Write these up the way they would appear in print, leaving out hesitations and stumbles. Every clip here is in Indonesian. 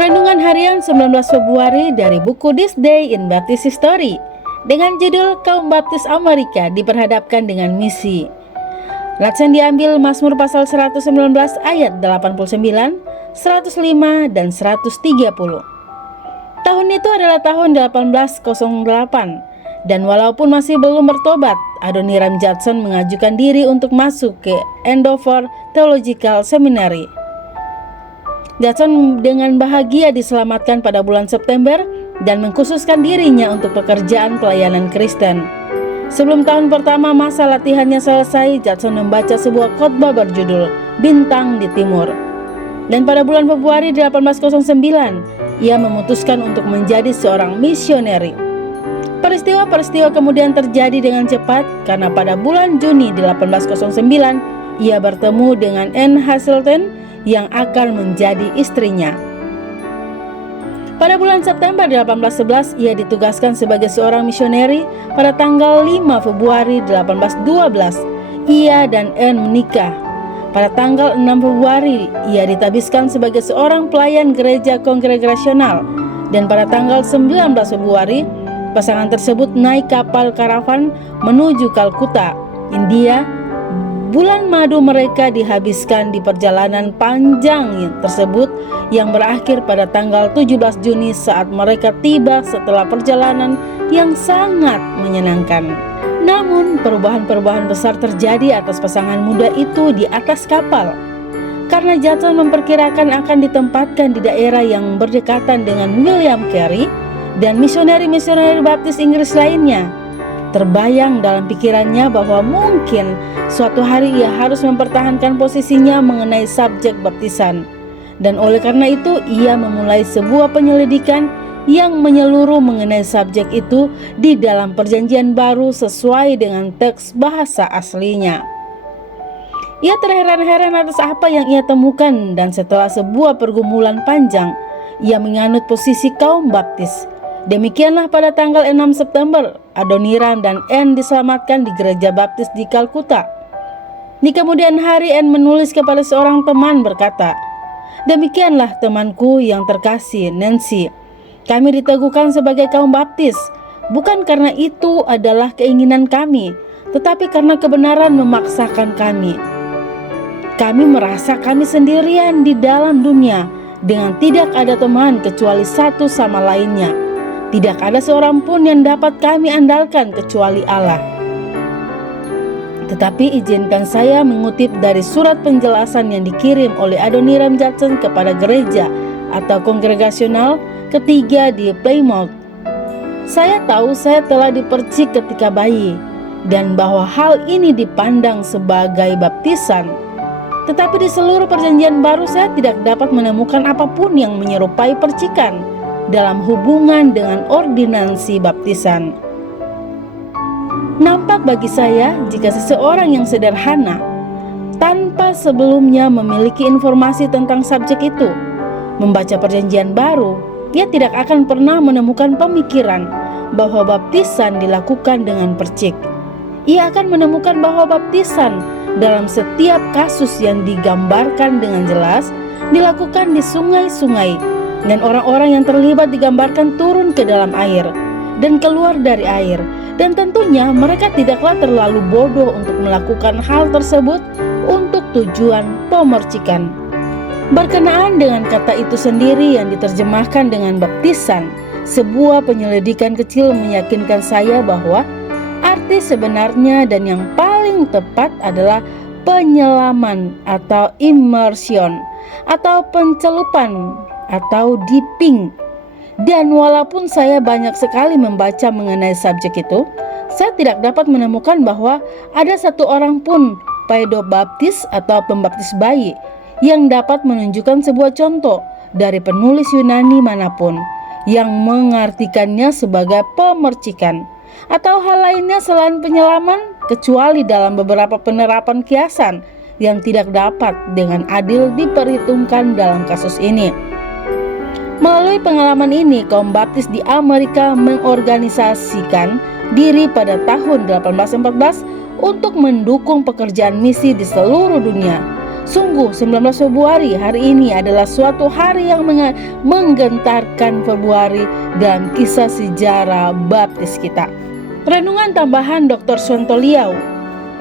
Renungan Harian 19 Februari dari buku This Day in Baptist History dengan judul Kaum Baptis Amerika diperhadapkan dengan misi. Laksan diambil Mazmur pasal 119 ayat 89, 105 dan 130. Tahun itu adalah tahun 1808 dan walaupun masih belum bertobat, Adoniram Judson mengajukan diri untuk masuk ke Andover Theological Seminary. Judson dengan bahagia diselamatkan pada bulan September dan mengkhususkan dirinya untuk pekerjaan pelayanan Kristen. Sebelum tahun pertama masa latihannya selesai, Judson membaca sebuah khotbah berjudul Bintang di Timur. Dan pada bulan Februari 1809, ia memutuskan untuk menjadi seorang misioneri. Peristiwa-peristiwa kemudian terjadi dengan cepat karena pada bulan Juni 1809, ia bertemu dengan Anne Hasseltine yang akan menjadi istrinya. Pada bulan September 1811, ia ditugaskan sebagai seorang misioneri. Pada tanggal 5 Februari 1812, ia dan Anne menikah. Pada tanggal 6 Februari, ia ditabiskan sebagai seorang pelayan gereja kongregasional. Dan pada tanggal 19 Februari, pasangan tersebut naik kapal karavan menuju Kalkuta, India. Bulan madu mereka dihabiskan di perjalanan panjang tersebut yang berakhir pada tanggal 17 Juni saat mereka tiba setelah perjalanan yang sangat menyenangkan. Namun perubahan-perubahan besar terjadi atas pasangan muda itu di atas kapal. Karena Judson memperkirakan akan ditempatkan di daerah yang berdekatan dengan William Carey dan misioneri-misioneri Baptis Inggris lainnya. Terbayang dalam pikirannya bahwa mungkin suatu hari ia harus mempertahankan posisinya mengenai subjek baptisan. Dan oleh karena itu ia memulai sebuah penyelidikan yang menyeluruh mengenai subjek itu di dalam Perjanjian Baru sesuai dengan teks bahasa aslinya. Ia terheran-heran atas apa yang ia temukan dan setelah sebuah pergumulan panjang, ia menganut posisi kaum baptis. Demikianlah pada tanggal 6 September, Adoniram dan Anne diselamatkan di gereja baptis di Kalkuta. Di kemudian hari Anne menulis kepada seorang teman berkata, "Demikianlah temanku yang terkasih Nancy. Kami diteguhkan sebagai kaum baptis, bukan karena itu adalah keinginan kami, tetapi karena kebenaran memaksakan kami. Kami merasa kami sendirian di dalam dunia, dengan tidak ada teman kecuali satu sama lainnya. Tidak ada seorang pun yang dapat kami andalkan kecuali Allah." Tetapi izinkan saya mengutip dari surat penjelasan yang dikirim oleh Adoniram Judson kepada gereja atau kongregasional ketiga di Plymouth. "Saya tahu saya telah dipercik ketika bayi dan bahwa hal ini dipandang sebagai baptisan. Tetapi di seluruh perjanjian baru saya tidak dapat menemukan apapun yang menyerupai percikan dalam hubungan dengan ordinansi baptisan. Nampak bagi saya jika seseorang yang sederhana tanpa sebelumnya memiliki informasi tentang subjek itu membaca perjanjian baru, ia tidak akan pernah menemukan pemikiran bahwa baptisan dilakukan dengan percik. Ia akan menemukan bahwa baptisan dalam setiap kasus yang digambarkan dengan jelas dilakukan di sungai-sungai, dan orang-orang yang terlibat digambarkan turun ke dalam air dan keluar dari air. Dan tentunya mereka tidaklah terlalu bodoh untuk melakukan hal tersebut untuk tujuan pemercikan." Berkenaan dengan kata itu sendiri yang diterjemahkan dengan baptisan, sebuah penyelidikan kecil meyakinkan saya bahwa arti sebenarnya dan yang paling tepat adalah penyelaman atau immersion atau pencelupan atau dipping. Dan walaupun saya banyak sekali membaca mengenai subjek itu, saya tidak dapat menemukan bahwa ada satu orang pun paedobaptis atau pembaptis bayi yang dapat menunjukkan sebuah contoh dari penulis Yunani manapun yang mengartikannya sebagai pemercikan atau hal lainnya selain penyelaman, kecuali dalam beberapa penerapan kiasan yang tidak dapat dengan adil diperhitungkan dalam kasus ini. Melalui pengalaman ini, kaum baptis di Amerika mengorganisasikan diri pada tahun 1814 untuk mendukung pekerjaan misi di seluruh dunia. Sungguh 19 Februari hari ini adalah suatu hari yang menggentarkan Februari dalam kisah sejarah baptis kita. Renungan tambahan Dr. Sontoliau.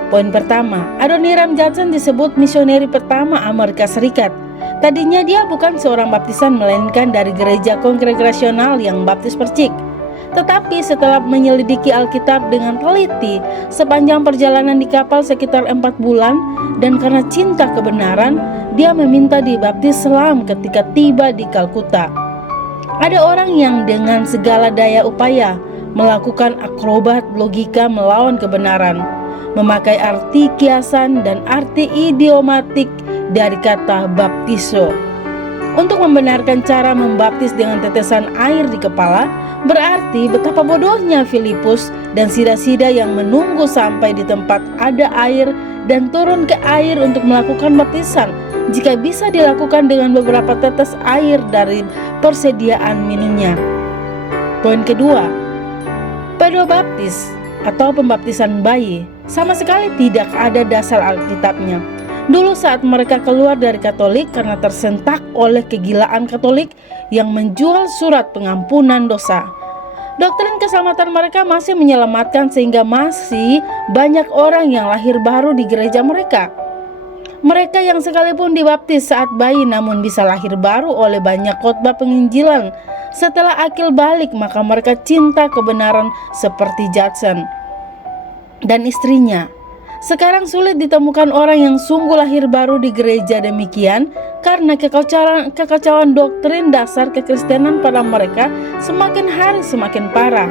Poin pertama, Adoniram Judson disebut misioneri pertama Amerika Serikat. Tadinya dia bukan seorang baptisan melainkan dari gereja kongregasional yang baptis percik. Tetapi setelah menyelidiki Alkitab dengan teliti sepanjang perjalanan di kapal sekitar 4 bulan, dan karena cinta kebenaran, dia meminta dibaptis selam ketika tiba di Kalkuta. Ada orang yang dengan segala daya upaya melakukan akrobat logika melawan kebenaran, memakai arti kiasan dan arti idiomatik dari kata baptiso untuk membenarkan cara membaptis dengan tetesan air di kepala. Berarti betapa bodohnya Filipus dan sida-sida yang menunggu sampai di tempat ada air dan turun ke air untuk melakukan baptisan, jika bisa dilakukan dengan beberapa tetes air dari persediaan minumnya. Poin kedua, pedobaptis atau pembaptisan bayi sama sekali tidak ada dasar Alkitabnya. Dulu saat mereka keluar dari Katolik karena tersentak oleh kegilaan Katolik yang menjual surat pengampunan dosa, doktrin keselamatan mereka masih menyelamatkan sehingga masih banyak orang yang lahir baru di gereja mereka. Mereka yang sekalipun dibaptis saat bayi namun bisa lahir baru oleh banyak khotbah penginjilan. Setelah akil balik, maka mereka cinta kebenaran seperti Judson dan istrinya. Sekarang sulit ditemukan orang yang sungguh lahir baru di gereja demikian karena kekacauan doktrin dasar kekristenan pada mereka semakin hari semakin parah.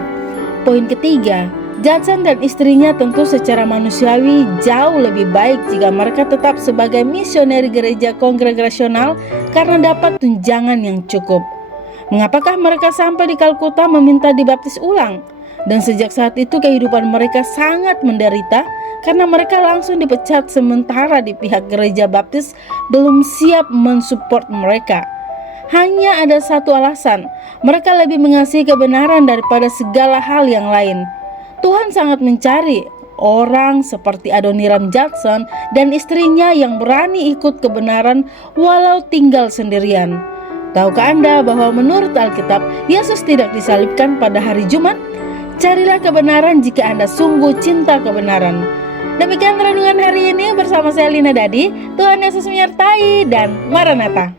Poin ketiga, Judson dan istrinya tentu secara manusiawi jauh lebih baik jika mereka tetap sebagai misioneri gereja kongregasional karena dapat tunjangan yang cukup. Mengapakah mereka sampai di Kalkuta meminta dibaptis ulang? Dan sejak saat itu kehidupan mereka sangat menderita karena mereka langsung dipecat sementara di pihak gereja baptis belum siap mensupport mereka. Hanya ada satu alasan, mereka lebih mengasihi kebenaran daripada segala hal yang lain. Tuhan sangat mencari orang seperti Adoniram Judson dan istrinya yang berani ikut kebenaran walau tinggal sendirian. Tahukah Anda bahwa menurut Alkitab, Yesus tidak disalibkan pada hari Jumat? Carilah kebenaran jika Anda sungguh cinta kebenaran. Demikian renungan hari ini bersama saya Lina Dadi. Tuhan Yesus menyertai dan Maranatha.